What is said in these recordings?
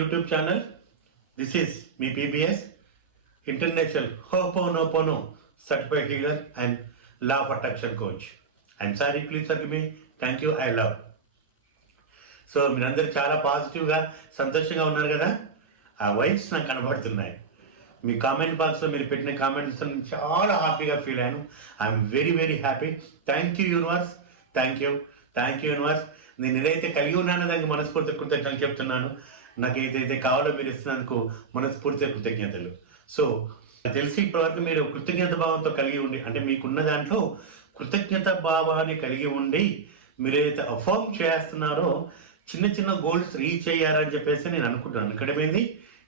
YouTube channel this is me PBS international Hooponopono certified healer and law protection coach I'm sorry please sir me thank you I love so మీరందరూ చాలా పాజిటివ్గా సంతోషంగా ఉన్నారు కదా? ఆ vibes నాకు కనబడుతున్నాయి. మీ కామెంట్ బాక్స్లో మీరు పెట్టిన కామెంట్స్ చాలా హ్యాపీగా ఫీల్ అయ్యాను. I'm very very happy thank you universe thank you thank you universe నేను ఏదైతే కలిగి ఉన్నానో దానికి మనస్ఫూర్తి కృతజ్ఞతలు చెప్తున్నాను. నాకు ఏదైతే కావాలో మీరు ఇస్తున్నందుకు మనస్ఫూర్తి కృతజ్ఞతలు. సో తెలిసి ఇప్పటివరకు మీరు కృతజ్ఞత భావంతో కలిగి ఉండి అంటే మీకున్న దాంట్లో కృతజ్ఞత భావాన్ని కలిగి ఉండి మీరు ఏదైతే అఫామ్ చేస్తున్నారో చిన్న చిన్న గోల్స్ రీచ్ అయ్యారని చెప్పేసి నేను అనుకుంటున్నాను. ఇక్కడ ఏంది?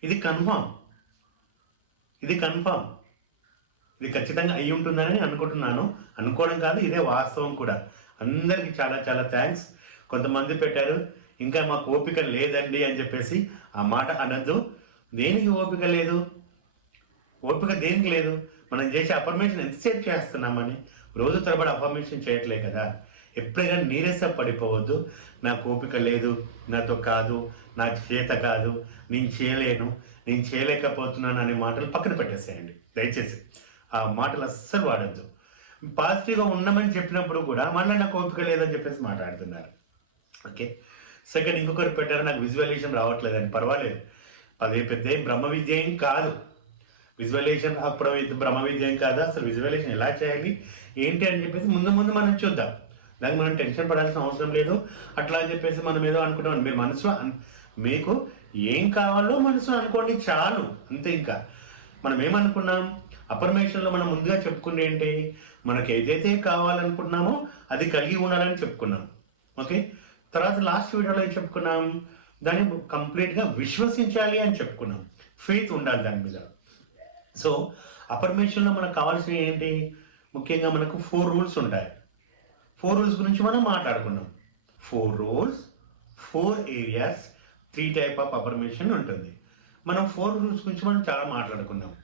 ఇది కన్ఫామ్ ఇది కన్ఫామ్ ఇది ఖచ్చితంగా అయి ఉంటుందని అనుకుంటున్నాను. అనుకోవడం కాదు ఇదే వాస్తవం కూడా. అందరికీ చాలా చాలా థ్యాంక్స్ కొంతమంది పెట్టారు ఇంకా మాకు ఓపిక లేదండి అని చెప్పేసి ఆ మాట అనద్దు. దేనికి ఓపిక లేదు? ఓపిక దేనికి లేదు? మనం చేసే అఫర్మేషన్ ఎంతసేపు చేస్తున్నామని? రోజు తరబడి అఫర్మేషన్ చేయట్లే కదా. ఎప్పుడైనా నీరస పడిపోవద్దు. నాకు ఓపిక లేదు నాతో కాదు నా చేత కాదు నేను చేయలేను నేను చేయలేకపోతున్నాను అనే మాటలు పక్కన పెట్టేసేయండి. దయచేసి ఆ మాటలు అస్సలు వాడద్దు. పాజిటివ్గా ఉన్నామని చెప్పినప్పుడు కూడా మళ్ళీ నాకు ఓపిక లేదని చెప్పేసి మాట్లాడుతున్నారు. ఓకే? సెకండ్ ఇంకొకరు పెట్టారు నాకు విజువలేషన్ రావట్లేదని పర్వాలేదు. అదే పెద్ద ఏం బ్రహ్మ విద్య ఏం కాదు. విజువలేషన్ అప్పుడు బ్రహ్మ విద్య ఏం కాదు. అసలు విజువలైజేషన్ ఎలా చేయాలి? ఏంటి అని చెప్పేసి ముందు ముందు మనం చూద్దాం. దానికి మనం టెన్షన్ పడాల్సిన అవసరం లేదు. అట్లా అని చెప్పేసి మనం ఏదో అనుకుంటాం. మీరు మనసులో మీకు ఏం కావాలో మనసులో అనుకోండి చాలు. అంతే ఇంకా. మనం ఏమనుకున్నాం అపర్మేషన్లో మనం ముందుగా చెప్పుకుంటే ఏంటి? మనకి ఏదైతే కావాలనుకుంటున్నామో అది కలిగి ఉండాలని చెప్పుకున్నాం. ఓకే? తర్వాత లాస్ట్ వీడియోలో ఏం చెప్పుకున్నాం? దాన్ని కంప్లీట్గా విశ్వసించాలి అని చెప్పుకున్నాం. ఫెయిత్ ఉండాలి దాని మీద. సో అపర్మేషన్లో మనకు కావాల్సినవి ఏంటి? ముఖ్యంగా మనకు ఫోర్ రూల్స్ ఉంటాయి. ఫోర్ రూల్స్ గురించి మనం మాట్లాడుకున్నాం. Four rules four areas three type of affirmation ఉంటుంది. మనం ఫోర్ రూల్స్ గురించి మనం చాలా మాట్లాడుకున్నాం.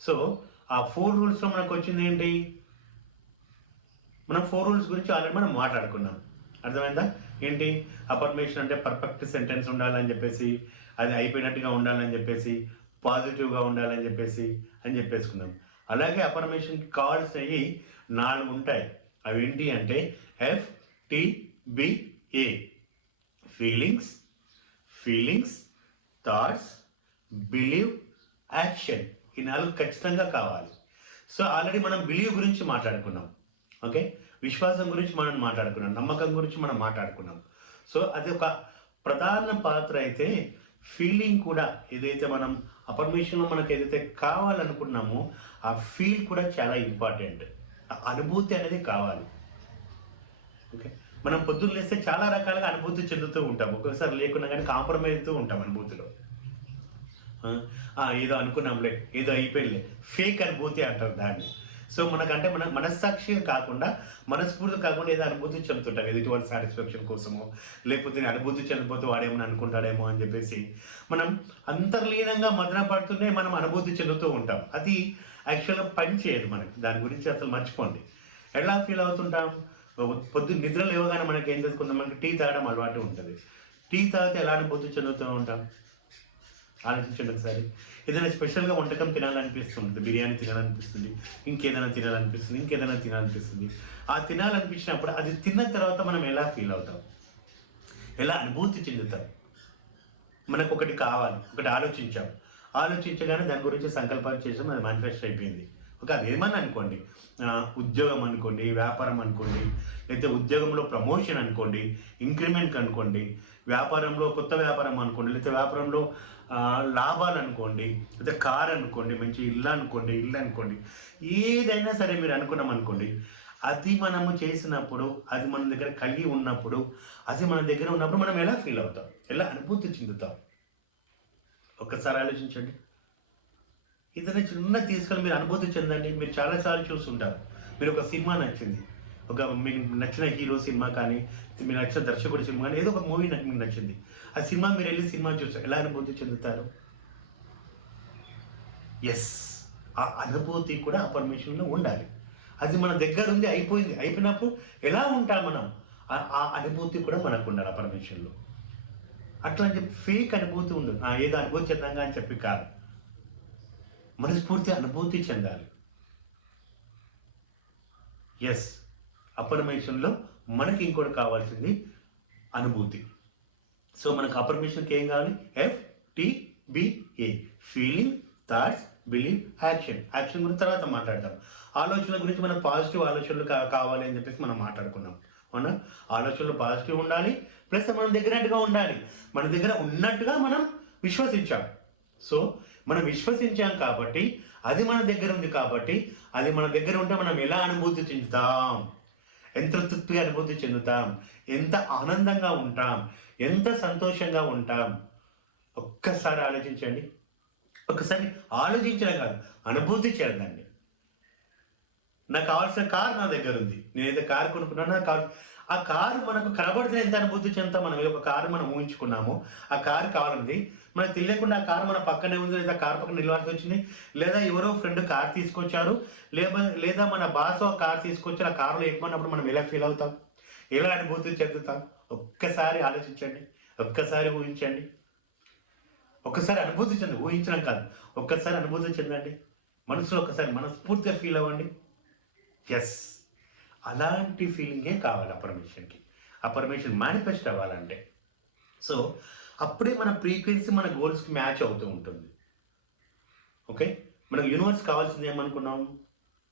సో ఆ ఫోర్ రూల్స్లో మనకు వచ్చింది ఏంటి? మనం ఫోర్ రూల్స్ గురించి ఆల్రెడీ మనం మాట్లాడుకున్నాం. అర్థమైందా? ఏంటి? అపర్మేషన్ అంటే పర్ఫెక్ట్ సెంటెన్స్ ఉండాలని చెప్పేసి అది అయిపోయినట్టుగా ఉండాలని చెప్పేసి పాజిటివ్గా ఉండాలని చెప్పేసి అని చెప్పేసుకుందాం. అలాగే అపర్మేషన్కి కావాల్సిన అయ్యి నాలుగు ఉంటాయి. అవి ఏంటి అంటే F T B A feelings feelings thoughts believe action ఈ నాలుగు ఖచ్చితంగా కావాలి. సో ఆల్రెడీ మనం బిలీవ్ గురించి మాట్లాడుకున్నాం. ఓకే విశ్వాసం గురించి మనం మాట్లాడుకున్నాం నమ్మకం గురించి మనం మాట్లాడుకున్నాం. సో అది ఒక ప్రధాన పాత్ర అయితే ఫీలింగ్ కూడా ఏదైతే మనం అపర్మేషన్లో మనకు ఏదైతే కావాలనుకున్నామో ఆ ఫీల్ కూడా చాలా ఇంపార్టెంట్ ఆ అనుభూతి అనేది కావాలి. ఓకే మనం పొద్దున్న లేస్తే చాలా రకాలుగా అనుభూతి చెందుతూ ఉంటాం. ఒక్కొక్కసారి లేకున్నా కానీ కాంప్రమైజ్ అవుతూ ఉంటాం అనుభూతిలో. ఏదో అనుకున్నాంలే ఏదో అయిపోయిందిలే. ఫేక్ అనుభూతి అంటారు దాన్ని. సో మనకంటే మన మనస్సాక్షిగా కాకుండా మనస్ఫూర్తి కాకుండా ఏదో అనుభూతి చెందుతుంటాం ఎదుటి వాళ్ళ సాటిస్ఫాక్షన్ కోసమో లేకపోతే నేను అనుభూతి చెందిపోతే వాడేమో అనుకుంటాడేమో అని చెప్పేసి మనం అంతర్లీనంగా మదన పడుతూనే మనం అనుభూతి చెందుతూ ఉంటాం. అది యాక్చువల్గా పని చేయదు మనకి. దాని గురించి అసలు మర్చిపోండి. ఎలా ఫీల్ అవుతుంటాం? పొద్దున్న నిద్ర లేవగానే మనకి ఏం చేసుకుందాం మనకి టీ తాగడం అలవాటు ఉంటుంది. టీ తాగితే ఎలా అనుభూతి చెందుతూ ఉంటాం? ఆలోచించండి ఒకసారి. ఏదైనా స్పెషల్గా వంటకం తినాలనిపిస్తుంది బిర్యానీ తినాలనిపిస్తుంది ఇంకేదైనా తినాలనిపిస్తుంది ఇంకేదైనా తినాలనిపిస్తుంది. ఆ తినాలనిపించినప్పుడు అది తిన్న తర్వాత మనం ఎలా ఫీల్ అవుతాం? ఎలా అనుభూతి చెందుతాం? మనకు ఒకటి కావాలి ఒకటి ఆలోచించాం. ఆలోచించగానే దాని గురించి సంకల్పాలు చేసాం అది మేనిఫెస్ట్ అయిపోయింది. ఒక అదేమని అనుకోండి ఉద్యోగం అనుకోండి వ్యాపారం అనుకోండి లేకపోతే ఉద్యోగంలో ప్రమోషన్ అనుకోండి ఇంక్రిమెంట్ అనుకోండి వ్యాపారంలో కొత్త వ్యాపారం అనుకోండి లేకపోతే వ్యాపారంలో లాభాలు అనుకోండి లేకపోతే కార్ అనుకోండి మంచి ఇల్లు అనుకోండి ఇల్లు అనుకోండి ఏదైనా సరే మీరు అనుకున్నాం అనుకోండి అది మనము చేసినప్పుడు అది మన దగ్గర కలిగి ఉన్నప్పుడు అది మన దగ్గర ఉన్నప్పుడు మనం ఎలా ఫీల్ అవుతాం? ఎలా అనుభూతి చెందుతాం? ఒక్కసారి ఆలోచించండి. ఏదైనా చిన్న తీసుకొని మీరు అనుభూతి చెందండి. మీరు చాలాసార్లు చూస్తుంటారు. మీరు ఒక సినిమా నచ్చింది. ఒక మీకు నచ్చిన హీరో సినిమా కానీ మీకు నచ్చిన దర్శకుడి సినిమా కానీ ఏదో ఒక మూవీ నాకు మీకు నచ్చింది. ఆ సినిమా మీరు వెళ్ళి సినిమా చూస్తారు ఎలా అనుభూతి చెందుతారు? ఎస్ ఆ అనుభూతి కూడా ఆ పర్మిషన్లో ఉండాలి. అది మన దగ్గర ఉంది అయిపోయింది. అయిపోయినప్పుడు ఎలా ఉంటాం మనం? ఆ- అనుభూతి కూడా మనకు ఉండాలి ఆ పర్మిషన్లో. అట్లా అని చెప్పి ఫేక్ అనుభూతి ఉండదు. ఏదో అనుభూతి చెందంగా అని చెప్పి కాదు. మనస్ఫూర్తి అనుభూతి చెందాలి. ఎస్ అపర్మేషన్లో మనకి ఇంకోటి కావాల్సింది అనుభూతి. సో మనకు అపర్మేషన్కి ఏం కావాలి? F T B A feeling thoughts believe action action గురించి తర్వాత మాట్లాడతాం ఆలోచనల గురించి మనం పాజిటివ్ ఆలోచనలు కావాలి అని చెప్పేసి మనం మాట్లాడుకున్నాం. అవునా? ఆలోచనలు పాజిటివ్ ఉండాలి ప్లస్ మన దగ్గరగా ఉండాలి. మన దగ్గర ఉన్నట్టుగా మనం విశ్వసించాం. సో మనం విశ్వసించాం కాబట్టి అది మన దగ్గర ఉంది కాబట్టి అది మన దగ్గర ఉంటే మనం ఎలా అనుభూతి చెందుతాం? ఎంత తృప్తిగా అనుభూతి చెందుతాం? ఎంత ఆనందంగా ఉంటాం? ఎంత సంతోషంగా ఉంటాం? ఒక్కసారి ఆలోచించండి. ఒకసారి ఆలోచించడం కాదు అనుభూతి చెందండి. నాకు కావాల్సిన కార్ నా దగ్గర ఉంది. నేనైతే కారు కొనుక్కున్నాను నా కార్ ఆ కారు మనకు కనబడితే ఎంత అనుభూతి చెందుతాం? మనం ఒక కారు మనం ఊహించుకున్నాము ఆ కారు కావాలంది మనకు తెలియకుండా ఆ కారు మన పక్కనే ఉంది లేదా కారు పక్కన నిలవాల్సి వచ్చింది లేదా ఎవరో ఫ్రెండ్ కార్ తీసుకొచ్చారు లేదా లేదా మన బాస్ కార్ తీసుకొచ్చి ఆ కారులో ఎక్కువన్నప్పుడు మనం ఎలా ఫీల్ అవుతాం? ఎలా అనుభూతి చెందుతాం? ఒక్కసారి ఆలోచించండి ఒక్కసారి ఊహించండి. ఒక్కసారి అనుభూతి చెంది ఊహించడం కాదు ఒక్కసారి అనుభూతి చెందండి. మనసులో ఒక్కసారి మనస్ఫూర్తిగా ఫీల్ అవ్వండి. ఎస్ అలాంటి ఫీలింగే కావాలి అపర్మేషన్కి అపర్మేషన్ మేనిఫెస్ట్ అవ్వాలంటే. సో అప్పుడే మన ఫ్రీక్వెన్సీ మన గోల్స్కి మ్యాచ్ అవుతూ ఉంటుంది. ఓకే మనకు యూనివర్స్ కావాల్సింది ఏమనుకున్నాం?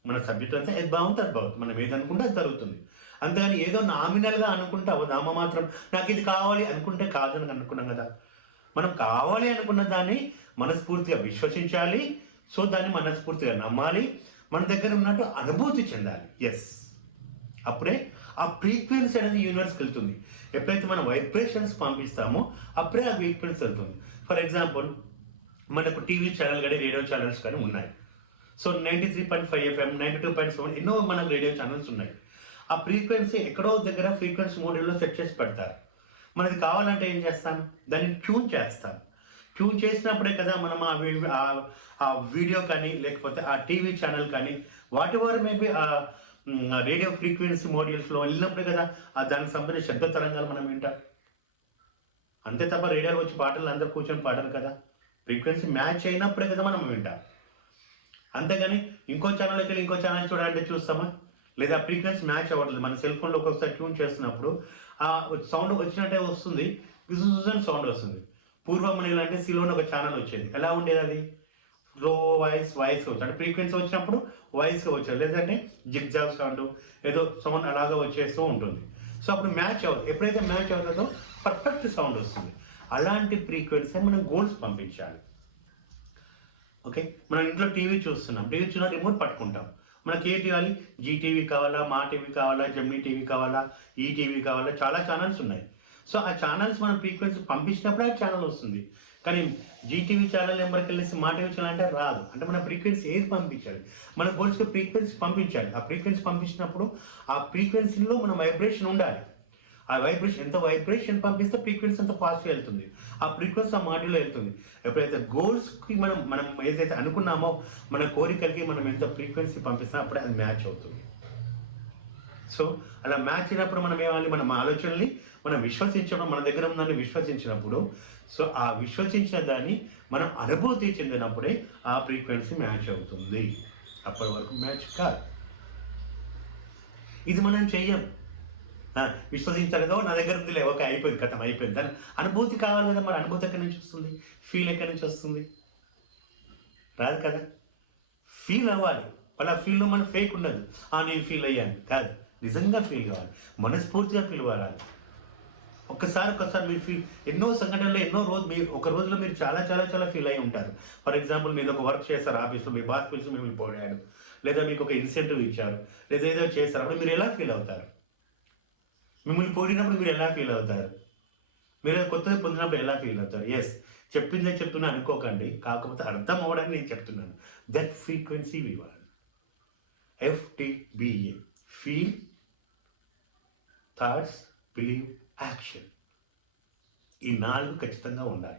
మన సబ్జెక్ట్ అంతా ఏది బాగుంటే అది బాగుంది మనం ఏది అనుకుంటే అది జరుగుతుంది. అంతేగాని ఏదో నామినల్గా అనుకుంటే అవదామ మాత్రం నాకు ఇది కావాలి అనుకుంటే కాదని అనుకున్నాం కదా. మనం కావాలి అనుకున్న దాన్ని మనస్ఫూర్తిగా విశ్వసించాలి. సో దాన్ని మనస్ఫూర్తిగా నమ్మాలి. మన దగ్గర ఉన్నట్టు అనుభూతి చెందాలి. ఎస్ అప్పుడే ఆ ఫ్రీక్వెన్సీ అనేది యూనివర్స్కి వెళ్తుంది. ఎప్పుడైతే మనం వైబ్రేషన్స్ పంపిస్తామో అప్పుడే ఆ ఫ్రీక్వెన్సీ వెళ్తుంది. ఫర్ ఎగ్జాంపుల్ మనకు టీవీ ఛానల్ కానీ రేడియో ఛానల్స్ కానీ ఉన్నాయి. So ninety three point five FM ninety two point seven ఎన్నో మనకు రేడియో ఛానల్స్ ఉన్నాయి. ఆ ఫ్రీక్వెన్సీ ఎక్కడో దగ్గర ఫ్రీక్వెన్సీ మోడల్లో సెట్ చేసి పెడతారు. మనది కావాలంటే ఏం చేస్తాం? దాన్ని ట్యూన్ చేస్తాం. ట్యూన్ చేసినప్పుడే కదా మనం ఆ ఆ- ఆ వీడియో కానీ లేకపోతే ఆ టీవీ ఛానల్ కానీ వాటి వారు మేబీ ఆ రేడియో ఫ్రీక్వెన్సీ మోడ్యూల్స్లో వెళ్ళినప్పుడే కదా ఆ దానికి సంబంధించిన శబ్ద తరంగాలు మనం వింటాం. అంతే తప్ప రేడియోలో వచ్చి పాటలు అందరూ కూర్చొని పాడరు కదా. ఫ్రీక్వెన్సీ మ్యాచ్ అయినప్పుడే కదా మనం వింటాం. అంతేగాని ఇంకో ఛానల్కి వెళ్ళి ఇంకో ఛానల్ చూడాలంటే చూస్తామా? లేదా ఫ్రీక్వెన్సీ మ్యాచ్ అవ్వట్లేదు. మన సెల్ ఫోన్లో ఒక్కొక్కసారి ట్యూన్ చేస్తున్నప్పుడు ఆ సౌండ్ వచ్చినట్టే వస్తుంది. సౌండ్ వస్తుంది పూర్వం మన అంటే సిలోని ఒక ఛానల్ వచ్చేది ఎలా ఉండేది అది లో వాయిస్ వాయిస్ వచ్చు అంటే ఫ్రీక్వెన్సీ వచ్చినప్పుడు వాయిస్ వచ్చు లేదంటే జిగ్ జాగ్ సౌండ్ ఏదో సౌండ్ అలాగా వచ్చేస్తూ ఉంటుంది. సో అప్పుడు మ్యాచ్ అవుతుంది ఎప్పుడైతే మ్యాచ్ అవుతుందో పర్ఫెక్ట్ సౌండ్ వస్తుంది. అలాంటి ఫ్రీక్వెన్సీ మనం గోల్స్ పంపించాలి. ఓకే? మనం ఇంట్లో టీవీ చూస్తున్నాం. టీవీ చూసిన రిమోట్ పట్టుకుంటాం. మనకి ఏ టీవీ జీటీవీ కావాలా? మా టీవీ కావాలా? జమ్నీ టీవీ కావాలా? ఈ టీవీ కావాలా? చాలా ఛానల్స్ ఉన్నాయి. సో ఆ ఛానల్స్ మనం ఫ్రీక్వెన్సీ పంపించినప్పుడు ఆ ఛానల్ వస్తుంది. కానీ జీటీవీ ఛానల్ నెంబర్కి వెళ్ళేసి మా టీవీ ఛానల్ అంటే రాదు. అంటే మన ఫ్రీక్వెన్సీ ఏది పంపించాలి? మన గోల్స్కి ఫ్రీక్వెన్సీ పంపించాలి. ఆ ఫ్రీక్వెన్సీ పంపించినప్పుడు ఆ ఫ్రీక్వెన్సీలో మన వైబ్రేషన్ ఉండాలి. ఆ వైబ్రేషన్ ఎంత వైబ్రేషన్ పంపిస్తే ఫ్రీక్వెన్సీ అంత ఫాస్ట్గా వెళ్తుంది. ఆ ఫ్రీక్వెన్సీ ఆ మాడ్యూల్లో వెళ్తుంది. ఎప్పుడైతే గోల్స్కి మనం మనం ఏదైతే అనుకున్నామో మన కోరికలకి మనం ఎంత ఫ్రీక్వెన్సీ పంపిస్తామో అప్పుడే అది మ్యాచ్ అవుతుంది. సో అలా మ్యాచ్ అయినప్పుడు మనం ఏమాలి మనం ఆలోచనల్ని మనం విశ్వసించడం మన దగ్గర ఉందని విశ్వసించినప్పుడు సో ఆ విశ్వసించిన దాన్ని మనం అనుభూతి చెందినప్పుడే ఆ ఫ్రీక్వెన్సీ మ్యాచ్ అవుతుంది. అప్పటి వరకు మ్యాచ్ కాదు. ఇది మనం చెయ్యం. విశ్వసించాలి విశ్వసించలేదో నా దగ్గర ఉందిలే ఓకే అయిపోయింది కథం అయిపోయింది. దాని అనుభూతి కావాలి కదా మరి అనుభూతి ఎక్కడి నుంచి వస్తుంది? ఫీల్ ఎక్కడి నుంచి వస్తుంది? రాదు కదా? ఫీల్ అవ్వాలి. వాళ్ళ ఫీల్లో మన ఫేక్ ఉండదు. ఆ నేను ఫీల్ అయ్యాను. కాదు. నిజంగా ఫీల్ కావాలి. మనస్ఫూర్తిగా ఫీల్ అవ్వాలి ఒక్కసారి ఒక్కసారి మీరు ఫీల్ ఎన్నో సంఘటనలు ఎన్నో రోజు మీరు ఒక రోజులో మీరు చాలా చాలా చాలా ఫీల్ అయి ఉంటారు. ఫర్ ఎగ్జాంపుల్ మీరు ఒక వర్క్ చేస్తారు ఆఫీస్లో మీ బాస్ పిలిచి మిమ్మల్ని పోయాడు. లేదా మీకు ఒక ఇన్సెంటివ్ ఇచ్చారు. లేదా ఏదో చేస్తారు అప్పుడు మీరు ఎలా ఫీల్ అవుతారు? మిమ్మల్ని పోడినప్పుడు మీరు ఎలా ఫీల్ అవుతారు? మీరు కొత్తది పొందినప్పుడు ఎలా ఫీల్ అవుతారు? ఎస్ చెప్పిందే చెప్తున్నా అనుకోకండి. కాకపోతే అర్థం అవ్వడానికి నేను చెప్తున్నాను. That frequency వివాల్ FTBA feel thoughts believe action ఈ నాలుగు ఖచ్చితంగా ఉండాలి.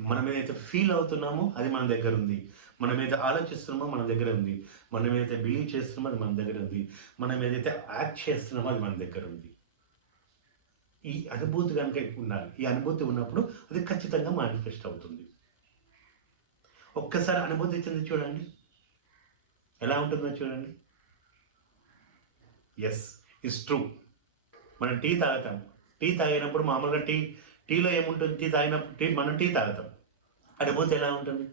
మనం ఏదైతే ఫీల్ అవుతున్నామో అది మన దగ్గర ఉంది. మనం ఏదైతే ఆలోచిస్తున్నామో మన దగ్గర ఉంది. మనం ఏదైతే బిలీవ్ చేస్తున్నామో అది మన దగ్గర ఉంది. మనం ఏదైతే యాక్ట్ చేస్తున్నామో అది మన దగ్గర ఉంది. ఈ అనుభూతి కనుక ఉండాలి. ఈ అనుభూతి ఉన్నప్పుడు అది ఖచ్చితంగా మేనిఫెస్ట్ అవుతుంది. ఒక్కసారి అనుభూతి చెంది చూడండి. ఎలా ఉంటుందో చూడండి. ఎస్ ఇస్ ట్రూ మనం టీ తాగుతాం. టీ తాగినప్పుడు మామూలుగా టీ టీలో ఏముంటుంది? టీ తాగినప్పుడు టీ మనం టీ తాగుతాం. అనుభూతి ఎలా ఉంటుంది?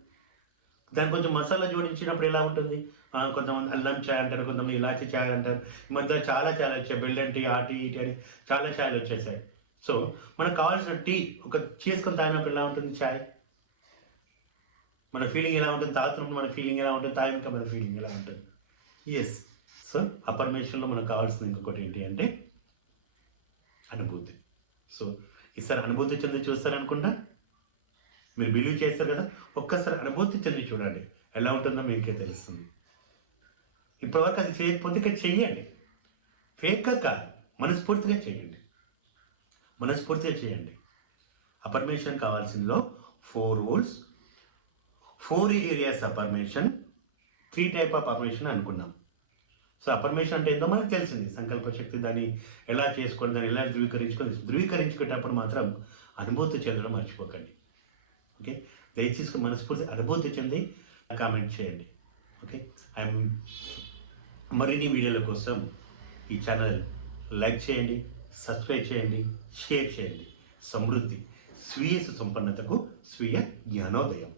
దానికి కొంచెం మసాలా జోడించినప్పుడు ఎలా ఉంటుంది? కొంతమంది అల్లం చాయ్ అంటారు కొంతమంది ఇలాచి చాయ్ అంటారు. ఈ మధ్య చాలా చాలా వచ్చాయి. బెల్లం టీ ఆ టీ ఈ టీ అని చాలా చాయ్లు వచ్చేసాయి. సో మనకు కావాల్సిన టీ ఒక చేసుకొని తాగినప్పుడు ఎలా ఉంటుంది చాయ్? మన ఫీలింగ్ ఎలా ఉంటుంది? తాగుతున్నప్పుడు మన ఫీలింగ్ ఎలా ఉంటుంది? తాగినాక మన ఫీలింగ్ ఎలా ఉంటుంది? ఎస్ సో అపర్మేషన్లో మనకు కావాల్సింది ఇంకొకటి ఏంటి అంటే అనుభూతి. సో ఈసారి అనుభూతి చెంది చూస్తారనుకుంటా? మీరు బిలీవ్ చేస్తారు కదా? ఒక్కసారి అనుభూతి చెంది చూడండి. ఎలా ఉంటుందో మీకే తెలుస్తుంది. ఇప్పటివరకు అది చేయకపోతే ఇక చెయ్యండి. ఫేక్గా కాదు మనస్ఫూర్తిగా చేయండి మనస్ఫూర్తిగా చేయండి affirmation కావాల్సిందిలో four rules four areas affirmation three type of affirmation అనుకున్నాం సో అఫర్మేషన్ అంటే ఏందో మనకు తెలిసింది. సంకల్ప శక్తి దాన్ని ఎలా చేసుకోండి దాన్ని ఎలా ధృవీకరించుకొని ధృవీకరించుకునేటప్పుడు మాత్రం అనుభూతి చెందడం మర్చిపోకండి. ఓకే? దయచేసి మనస్ఫూర్తి అనుభూతి చెంది కామెంట్ చేయండి. ఓకే? ఐఎమ్ మరిన్ని వీడియోల కోసం ఈ ఛానల్ లైక్ చేయండి సబ్స్క్రైబ్ చేయండి షేర్ చేయండి. సమృద్ధి స్వీయ సుసంపన్నతకు స్వీయ జ్ఞానోదయం.